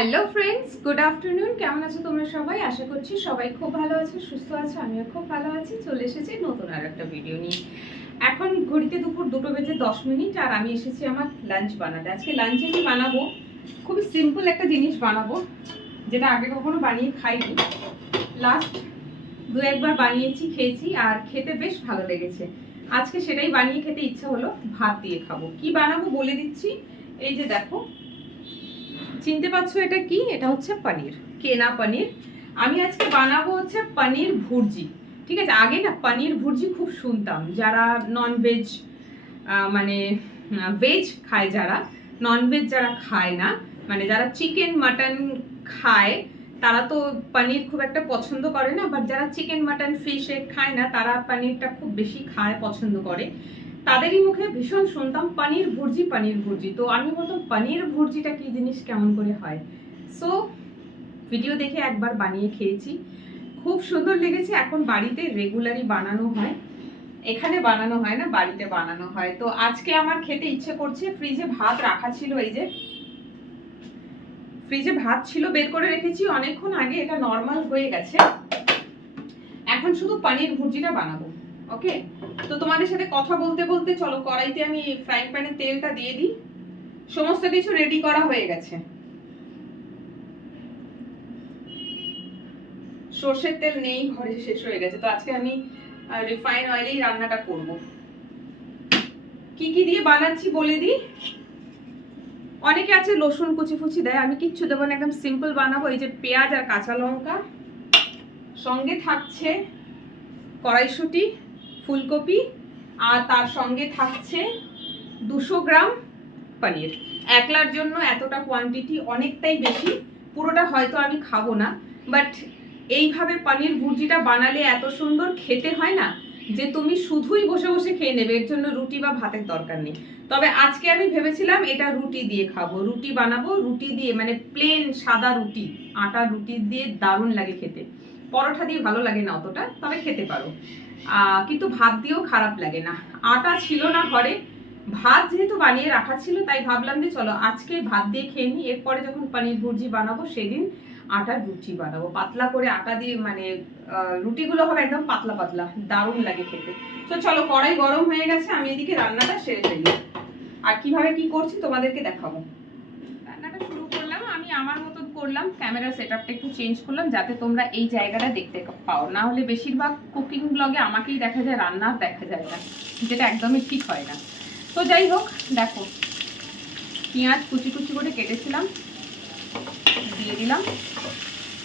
Hello friends, good afternoon. কেমন আছো তোমরা সবাই? আশা করছি সবাই খুব ভালো আছো, সুস্থ আছো, আমিও খুব ভালো আছি। চলে এসেছি নতুন আর একটা ভিডিও নিয়ে। এখন ঘড়িতে দুপুর দুটো বেজে দশ মিনিট, আর আমি এসেছি আমার লাঞ্চ বানাতে। আজকে লাঞ্চে আমি বানাবো? খুবই সিম্পল একটা জিনিস বানাবো, যেটা আগে কখনো বানিয়ে খাইনি। লাস্ট দু একবার বানিয়েছি, খেয়েছি, আর খেতে বেশ ভালো লেগেছে। আজকে সেটাই বানিয়ে খেতে ইচ্ছা হলো, ভাত দিয়ে খাব। কি বানাবো বলে দিচ্ছি? এই যে দেখো চিনতে পারছ এটা কি? এটা হচ্ছে পনির, কেনা পনির। আমি আজকে বানাবো হচ্ছে পনির ভুর্জি, ঠিক আছে? আগে না পনির ভুর্জি খুব শুনতাম। যারা নন ভেজ মানে ভেজ খায় যারা নন ভেজ যারা খায় না মানে যারা চিকেন মাটন খায়, তারা তো পনির খুব একটা পছন্দ করে না বাট যারা চিকেন মাটন ফিশ খায় না, তারা পনিরটা খুব বেশি খায়, পছন্দ করে। তাদেরই মুখে ভীষণ শুনতাম, পনির ভুর্জি পনির ভুর্জি। তো আমি বলতাম, পনির ভুর্জিটা কি জিনিস, কেমন করে হয়? সো ভিডিও দেখে একবার বানিয়ে খেয়েছি। খুব সুন্দর লেগেছে, এখন বাড়িতে রেগুলারই বানানো হয়। এখানে বানানো হয় না, বাড়িতে বানানো হয়। তো আজকে আমার খেতে ইচ্ছে করছে ফ্রিজে ভাত রাখা ছিল এই যে। ফ্রিজে ভাত ছিল, বের করে রেখেছি। অনেকক্ষণ আগে এটা নর্মাল হয়ে গেছে। এখন শুধু পনির ভুর্জিটা বানাবো। ওকে তো তোমাদের সাথে কথা বলতে বলতে চলো, কড়াইতে আমি ফ্রাইং প্যানে তেলটা দিয়ে দিই। সমস্ত কিছু রেডি করা হয়ে গেছে। সর্ষের তেল নেই, ঘরে শেষ হয়ে গেছে। তো আজকে আমি রিফাইন অয়েলেই রান্নাটা করব। কি কি দিয়ে বানাচ্ছি বলে দিই? অনেকে আছে রসুন কুচি ফুচি দেয়, আমি কিচ্ছু দেবো না, একদম সিম্পল বানাবো। এই যে পেঁয়াজ আর কাঁচা লঙ্কা সঙ্গে থাকছে কড়াইশুঁটি। ফুলকপি আর তার সঙ্গে থাকছে দুশো গ্রাম পনির। একলার জন্য এতটা কোয়ান্টিটি অনেকটাই বেশি, পুরোটা হয়তো আমি খাব না বাট এইভাবে পনির ভুর্জিটা বানালে এত সুন্দর খেতে হয় না যে তুমি শুধুই বসে বসে খেয়ে নেবে, এর জন্য রুটি বা ভাতের দরকার নেই। তবে আজকে আমি ভেবেছিলাম এটা রুটি দিয়ে খাব, রুটি বানাবো, রুটি দিয়ে মানে প্লেন সাদা রুটি, আটা রুটি দিয়ে দারুণ লাগে খেতে। পরোটা দিয়ে ভালো লাগে না অতটা, তবে খেতে পারো। কিন্তু ভাত দিয়েও খারাপ লাগে না। আটা ছিল না ঘরে, ভাত যেহেতু বানিয়ে রাখা ছিল, তাই ভাবলাম যে চলো আজকে ভাত দিয়ে খেয়ে নিই, এরপরে যখন পনির ভুর্জি বানাবো, সেদিন আটার রুটি বানাবো। পাতলা করে আটা দিয়ে মানে রুটিগুলো হবে একদম পাতলা পাতলা, দারুণ লাগে খেতে। তো চলো, কড়াই গরম হয়ে গেছে, আমি এদিকে রান্নাটা সেরে ফেলি। আর কীভাবে কি করছি তোমাদেরকে দেখাবো। রান্নাটা শুরু করলাম, আমি আমার মতন করলাম ক্যামেরা সেটআপটা একটু চেঞ্জ করলাম, যাতে তোমরা এই জায়গাটা দেখতে পাও। না হলে বেশিরভাগ কুকিং ব্লগে আমাকেই দেখা যায়, রান্না দেখা যায় না। যেটা একদমই ঠিক হয় না। তো যাই হোক, দেখো, পেঁয়াজ কুচি কুচি করে কেটেছিলাম, দিয়ে দিলাম।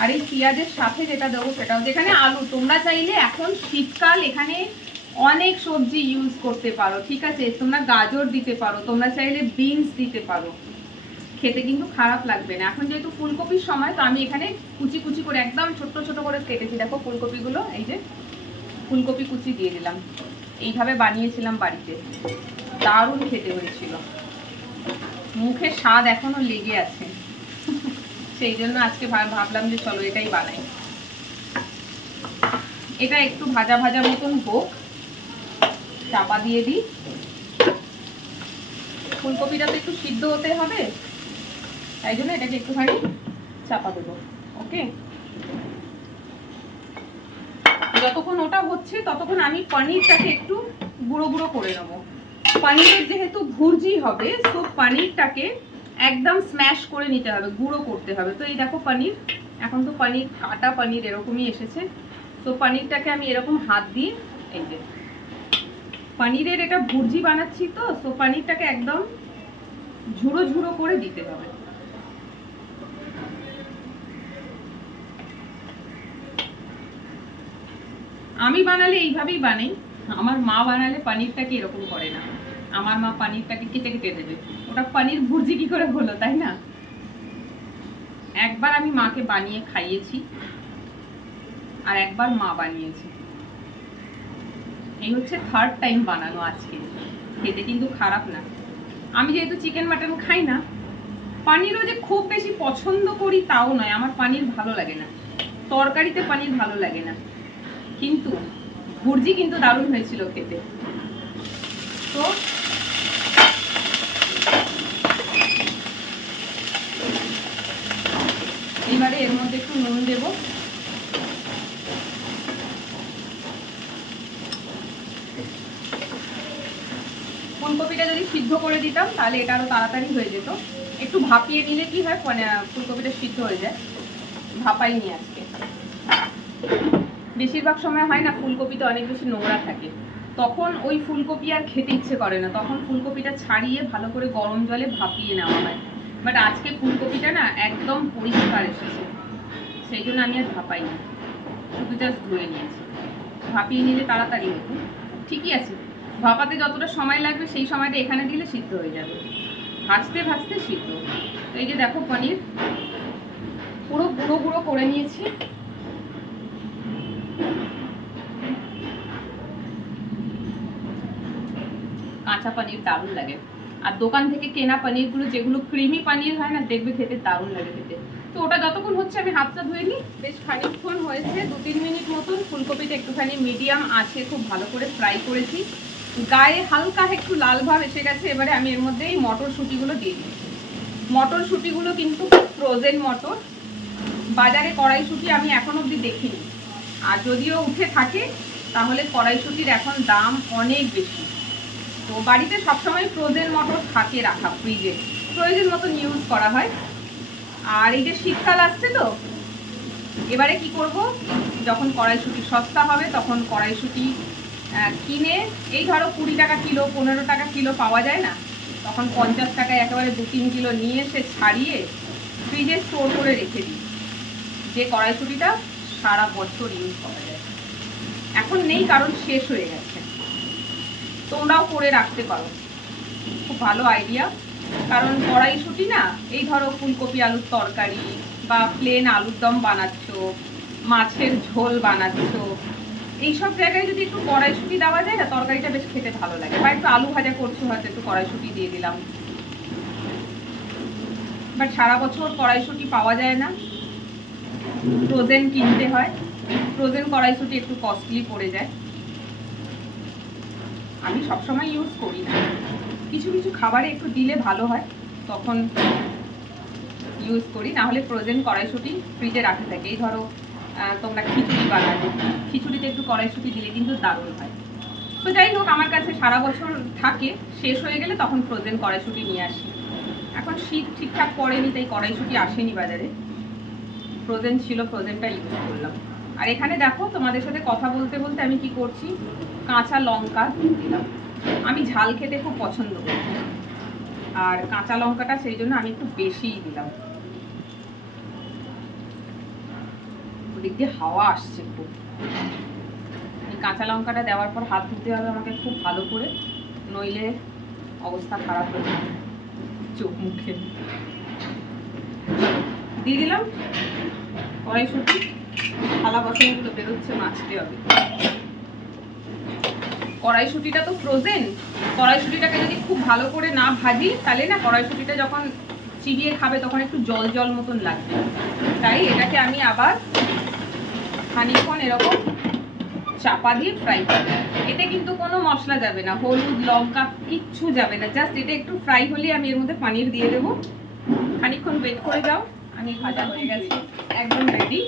আর এই পেঁয়াজের সাথে যেটা দেবো সেটাও যেখানে আলু, তোমরা চাইলে এখন শীতকাল এখানে অনেক সবজি ইউজ করতে পারো, ঠিক আছে? তোমরা গাজর দিতে পারো, তোমরা চাইলে বিনস দিতে পারো। খেতে কিন্তু খারাপ লাগবে না। এখন যেহেতু ফুলকপির সময়, তো আমি এখানে কুচি কুচি করে একদম ছোট্ট ছোট করে কেটেছি। দেখো ফুলকপিগুলো, এই যে ফুলকপি কুচি দিয়ে দিলাম। এইভাবে বানিয়েছিলাম বাড়িতে। দারুণ খেতে হয়েছিল। মুখে স্বাদ এখনও লেগে আছে। সেই জন্য আজকে ভাবলাম যে চলো এটাই বানাই। এটা একটু ভাজা ভাজা মতন হোক। চাপা দিয়ে দিই। ফুলকপিটা তো একটু সিদ্ধ হতে হবে। তাই জন্য এটাকে একটুখানি চাপা দেবো, ওকে? যতক্ষণ ওটা হচ্ছে ততক্ষণ আমি পনিরটাকে একটু গুঁড়ো গুঁড়ো করে নেব। পনিরের যেহেতু ভুর্জি হবে, তো পনিরটাকে একদম স্ম্যাশ করে নিতে হবে, গুঁড়ো করতে হবে। তো এই দেখো পনির, এখন তো পনির কাটা পনির এরকমই এসেছে। তো পনিরটাকে আমি এরকম হাত দিয়ে, এই যে, পনিরের এটা ভুর্জি বানাচ্ছি তো তো পনিরটাকে একদম ঝুড়ো ঝুড়ো করে দিতে হবে। আমি বানালে এইভাবেই বানাই, আমার মা বানালে পনিরটাকে এরকম করে না। আমার মা পনিরটাকে কেটে কেটে দেবে। ওটা পনির ভুর্জি কি করে হলো, তাই না? একবার আমি মাকে বানিয়ে খাইয়েছি, আর একবার মা বানিয়েছে। এই হচ্ছে থার্ড টাইম বানানো আজকে। খেতে কিন্তু খারাপ না। আমি যেহেতু চিকেন মাটন খাই না, পানিরও যে খুব বেশি পছন্দ করি তাও নয়। আমার পানির ভালো লাগে না। তরকারিতে পানির ভালো লাগে না। কিন্তু ভুর্জি কিন্তু দারুণ হয়েছিল খেতে। তো এবারে এর মধ্যে একটু নুন দেব। ফুলকপিটা যদি সিদ্ধ করে দিতাম, তাহলে এটা আরও তাড়াতাড়ি হয়ে যেত। একটু ভাপিয়ে নিলে কি হয় মানে, ফুলকপিটা সিদ্ধ হয়ে যায়। ভাপাইনি আজকে। বেশিরভাগ সময় হয় না ফুলকপিতে অনেক বেশি নোংরা থাকে। তখন ওই ফুলকপি আর খেতে ইচ্ছে করে না। তখন ফুলকপিটা ছাড়িয়ে ভালো করে গরম জলে ভাপিয়ে নেওয়া হয়। বাট আজকে ফুলকপিটা না একদম পরিষ্কার এসেছে। সেই জন্য আমি আর ভাপাইনি। শুধু জাস্ট ধুয়ে নিয়েছি। ভাপিয়ে নিলে তাড়াতাড়ি হতো ঠিকই আছে। ভাপাতে যতটা সময় লাগবে সেই সময়টা এখানে দিলে সিদ্ধ হয়ে যাবে। ভাজতে ভাজতে সিদ্ধ। এই যে দেখো পনির। পুরো গুঁড়ো গুঁড়ো করে নিয়েছি। কাঁচা পনির দারুণ লাগে। আর দোকান থেকে কেনা পনিরগুলো, যেগুলো ক্রিমি পনির হয় না, দেখবে খেতে দারুণ লাগে খেতে। তো ওটা যতক্ষণ হচ্ছে আমি হাতটা ধুয়ে নিই, বেশ খানিকক্ষণ হয়েছে দু তিন মিনিট মতন ফুলকপিটা একটুখানি মিডিয়াম আছে, খুব ভালো করে ফ্রাই করেছি। গায়ে হালকা একটু লাল ভাব এসে গেছে, এবারে আমি এর মধ্যে এই মটরশুঁটিগুলো দিয়ে দিচ্ছি। মটরশুঁটিগুলো কিন্তু ফ্রোজেন মটর। বাজারে কড়াইশুঁটি আমি এখন অবধি দেখিনি। আর যদিও উঠে থাকে, তাহলে কড়াইশুঁটির এখন দাম অনেক বেশি। তো বাড়িতে সবসময় ফ্রোজেন মটর থাকে রাখা ফ্রিজে প্রয়োজন মতন ইউজ করা হয়। আর এই যে শীতকাল আসছে তো, এবারে কি করব? যখন কড়াইশুঁটি সস্তা হবে, তখন কড়াইশুঁটি কিনে, এই ধরো কুড়ি টাকা কিলো, পনেরো টাকা কিলো পাওয়া যায় না। তখন পঞ্চাশ টাকায় একেবারে দু তিন কিলো নিয়ে এসে ছাড়িয়ে ফ্রিজে স্টোর করে রেখে দিই। যে কড়াইশুঁটিটা সারা বছর ইউজ করা যায়। এখন নেই, কারণ শেষ হয়ে গেছে। তোমরাও করে রাখতে পারো। খুব ভালো আইডিয়া কারণ কড়াইশুঁটি না, এই ধরো ফুলকপি আলুর তরকারি বা প্লেন আলুর দম বানাচ্ছ, মাছের ঝোল বানাচ্ছ, এইসব জায়গায় যদি একটু কড়াইশুঁটি দেওয়া যায় না তরকারিটা বেশ খেতে ভালো লাগে। বা একটু আলু ভাজা করছ, হয়তো একটু কড়াইশুঁটি দিয়ে দিলাম। বাট সারা বছর কড়াইশুঁটি পাওয়া যায় না। ফ্রোজেন কিনতে হয়। ফ্রোজেন কড়াইশুঁটি একটু কস্টলি পড়ে যায়। আমি সবসময় ইউজ করি না। কিছু কিছু খাবারে একটু দিলে ভালো হয়, তখন ইউজ করি। না হলে ফ্রোজেন কড়াইশুঁটি ফ্রিজে রাখা থাকে। এই ধরো তোমরা খিচুড়ি বানাবে খিচুড়িতে একটু কড়াইশুঁটি দিলে কিন্তু দারুণ হয়। তো যাই হোক, আমার কাছে সারা বছর থাকে। শেষ হয়ে গেলে তখন ফ্রোজেন কড়াইশুঁটি নিয়ে আসি। এখন শীত ঠিকঠাক পড়েনি, তাই কড়াইশুঁটি আসেনি বাজারে। ফ্রোজেন ছিল ফ্রোজেনটা ইউজ করলাম। আর এখানে দেখো, তোমাদের সাথে কথা বলতে বলতে আমি কি করছি? কাঁচা লঙ্কা দিলাম। আমি ঝাল খেতে খুব পছন্দ করি। আর কাঁচা লঙ্কাটা সেই জন্য আমি একটু বেশিই দিলাম। ওদিক দিয়ে হাওয়া আসছে এই কাঁচা লঙ্কাটা দেওয়ার পর হাত ধুতে হবে আমাকে খুব ভালো করে। নইলে অবস্থা খারাপ হয়ে চোখ মুখে। দিয়ে দিলাম কড়াইশুঁটি। থালা বাসনগুলো বেরোচ্ছে মাছতে হবে। কড়াইশুঁটিটা তো ফ্রোজেন কড়াইশুঁটিটাকে যদি খুব ভালো করে না ভাজি, তাহলে না কড়াইশুঁটিটা যখন চিবিয়ে খাবে, তখন একটু জল জল মতন লাগবে। তাই এটাকে আমি আবার খানিকক্ষণ এরকম চাপা দিয়ে ফ্রাই করব। এতে কিন্তু কোনো মশলা যাবে না, হলুদ, লঙ্কা, কিচ্ছু যাবে না। জাস্ট এটা একটু ফ্রাই হলে আমি এর মধ্যে পানির দিয়ে দেবো। খানিকক্ষণ ওয়েট করে যাও, আমি ভাজা হয়ে গেছে, একদম রেডি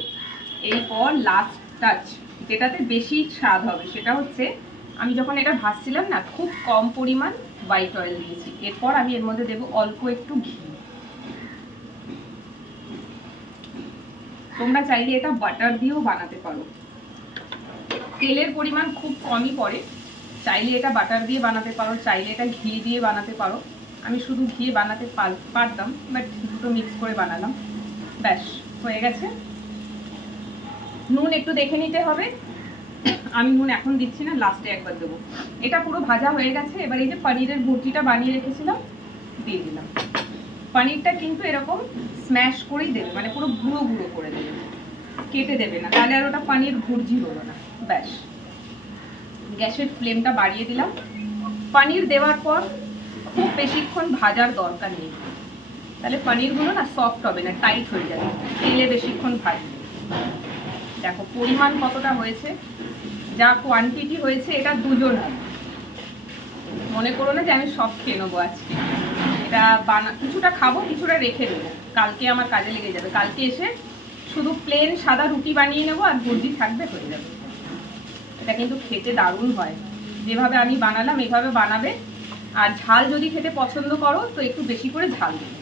এরপর লাস্ট টাচ যেটাতে বেশি স্বাদ হবে, সেটা হচ্ছে আমি যখন এটা ভাজছিলাম না, খুব কম পরিমাণ হোয়াইট অয়েল দিয়েছি। এরপর আমি এর মধ্যে দেবো অল্প একটু ঘি। তোমরা চাইলে এটা বাটার দিয়েও বানাতে পারো। তেলের পরিমাণ খুব কমই পড়ে। চাইলে এটা বাটার দিয়ে বানাতে পারো, চাইলে এটা ঘি দিয়ে বানাতে পারো। আমি শুধু ঘি বানাতে পার- পারতাম বাট দুটো মিক্স করে বানালাম। ব্যাস, হয়ে গেছে। নুন একটু দেখে নিতে হবে। আমি নুন এখন দিচ্ছি না লাস্টে একবার দেবো। এটা পুরো ভাজা হয়ে গেছে, এবার এই যে পনিরের ভুর্জিটা বানিয়ে রেখেছিলাম, দিয়ে দিলাম। পনিরটা কিন্তু এরকম স্ম্যাশ করেই দেবে মানে পুরো গুঁড়ো গুঁড়ো করে দেবে। কেটে দেবে না, তাহলে আর ওটা পনির ভুর্জি হলো না, ব্যাস। গ্যাসের ফ্লেমটা বাড়িয়ে দিলাম। পনির দেওয়ার পর খুব বেশিক্ষণ ভাজার দরকার নেই। তাহলে পনিরগুলো না সফট হবে না টাইট হয়ে যাবে। তেলে বেশিক্ষণ ভাজবে। দেখো, পরিমাণ কতটা হয়েছে? যা কোয়ান্টিটি হয়েছে, এটা দুজন মনে করো না যে আমি সব খেয়ে নেব আজকে। এটা বানা, কিছুটা খাব, কিছুটা রেখে দেবো। কালকে আমার কাজে লেগে যাবে। কালকে এসে শুধু প্লেন সাদা রুটি বানিয়ে নেব আর ভুর্জি থাকবে হয়ে যাবে। এটা কিন্তু খেতে দারুণ হয়। যেভাবে আমি বানালাম, এভাবে বানাবে। আর ঝাল যদি খেতে পছন্দ করো, তো একটু বেশি করে ঝাল দেবে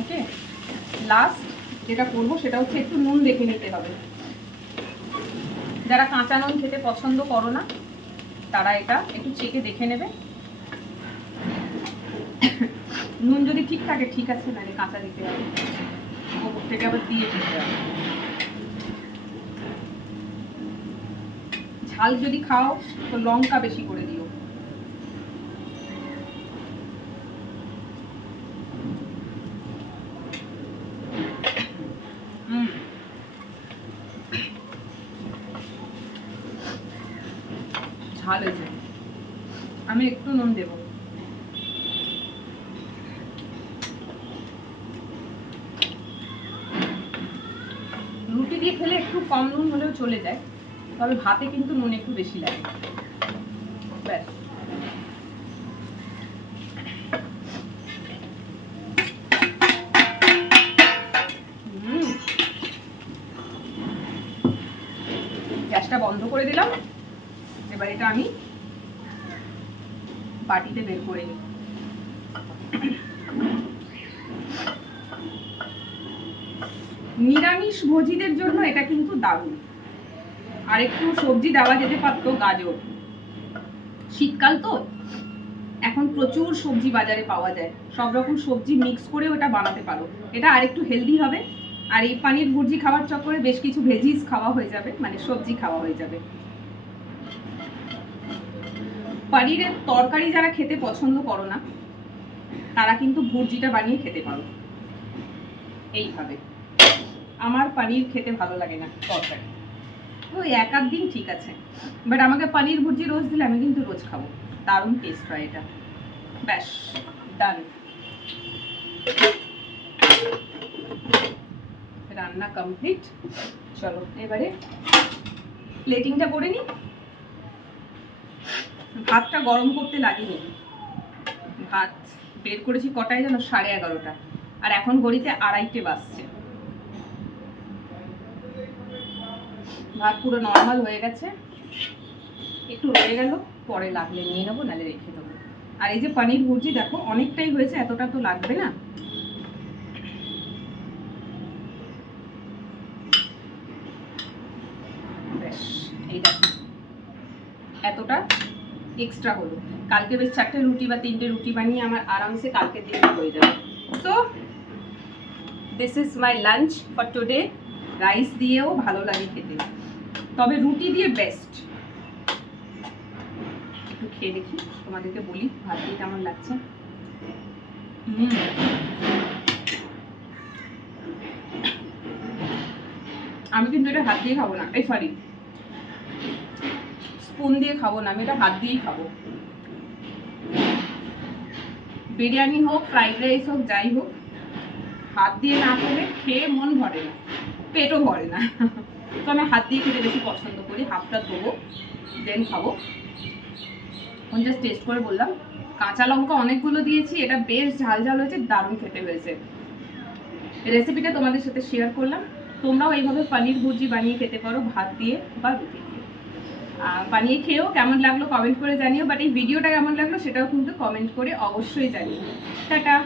ওকে লাস্ট যেটা করব সেটা হচ্ছে একটু নুন দেখে নিতে হবে। যারা কাঁচা নুন খেতে পছন্দ করো না, তারা এটা একটু চেকে দেখে নেবে। নুন যদি ঠিক থাকে, ঠিক আছে, নাহলে কাঁচা দিতে হবে। ওপর থেকে আবার দিয়ে দিতে হবে। ঝাল যদি খাও, তো লঙ্কা বেশি করে দিও। ঝাল হয়েছে আমি একটু নুন দেবো। রুটি দিয়ে খেলে একটু কম নুন হলেও চলে যায়, তবে ভাতে কিন্তু নুন একটু বেশি লাগে। ব্যাস। গ্যাসটা বন্ধ করে দিলাম। এবার এটা আমি বাটিতে বের করে নিই। নিরামিষ ভোজীদের জন্য এটা কিন্তু দারুণ। আর একটু সবজি দেওয়া যেতে গাজর। শীতকাল তো, এখন প্রচুর সবজি বাজারে পাওয়া যায়। সব রকম সবজি মিক্স করে ওটা বানাতে পারো। এটা আরেকটু হেলদি হবে। আর এই পানির ভুর্জি খাওয়ার চক্করে বেশ কিছু ভেজিস খাওয়া হয়ে যাবে মানে সবজি খাওয়া হয়ে যাবে। পনিরের তরকারি যারা খেতে পছন্দ করো না, তারা কিন্তু ভুর্জিটা বানিয়ে খেতে পারো। এইভাবে। আমার পনির খেতে ভালো লাগে না, তরকারি। ওই এক আধ দিন ঠিক আছে। বাট আমাকে পনির ভুর্জি রোজ দিলে আমি কিন্তু রোজ খাব। দারুণ টেস্ট হয় এটা। ব্যাস ডান রান্না কমপ্লিট চলো, এবারে প্লেটিংটা করে নিই। ভাতটা গরম করতে লাগেনি। ভাত বের করেছি কটায় যেন সাড়ে এগারোটা। আর এখন ঘড়িতে আড়াইটে বাজছে। ভাত পুরো নর্মাল হয়ে গেছে। একটু রয়ে গেল, পরে লাগলে নিয়ে নেব, নাহলে রেখে দেবো। আর এই যে পনির ভুর্জি, দেখো, অনেকটাই হয়েছে, এতটা তো লাগবে না। এতটা এক্সট্রা হলো। কালকে বেশ চারটে রুটি বা তিনটে রুটি বানিয়ে আমার আরামসে কালকের দিনটা হয়ে যাবে। তো this is my lunch for today rice দিয়েও ভালো লাগে খেতে। তবে রুটি দিয়ে বেস্ট একটু খেয়ে দেখি, তোমাদেরকে বলি ভাত দিয়ে কেমন লাগছে। আমি কিন্তু এটা হাত দিয়ে খাব না। এই সরি স্পুন দিয়ে খাব না, আমি এটা হাত দিয়েই খাব। বিরিয়ানি হোক ফ্রাইড রাইস হোক, যাই হোক, হাত দিয়ে না খেলে খেয়ে মন ভরে না, পেটও ভরে না। তো আমি হাত দিয়ে খেতে বেশি পছন্দ করি, হাফটা ধোবো দেন খাব। এখন জাস্ট টেস্ট করে বললাম, কাঁচা লঙ্কা অনেকগুলো দিয়েছি, এটা বেশ ঝাল ঝাল হয়েছে, দারুণ খেতে হয়েছে। রেসিপিটা তোমাদের সাথে শেয়ার করলাম, তোমরাও এইভাবে পনির ভুজি বানিয়ে খেতে পারো, ভাত দিয়ে বা রুটি। বানিয়ে খেয়েও কেমন লাগল কমেন্ট করে জানিও বাট এই ভিডিওটা কেমন লাগল সেটাও কিন্তু কমেন্ট করে অবশ্যই জানিও। টাটা।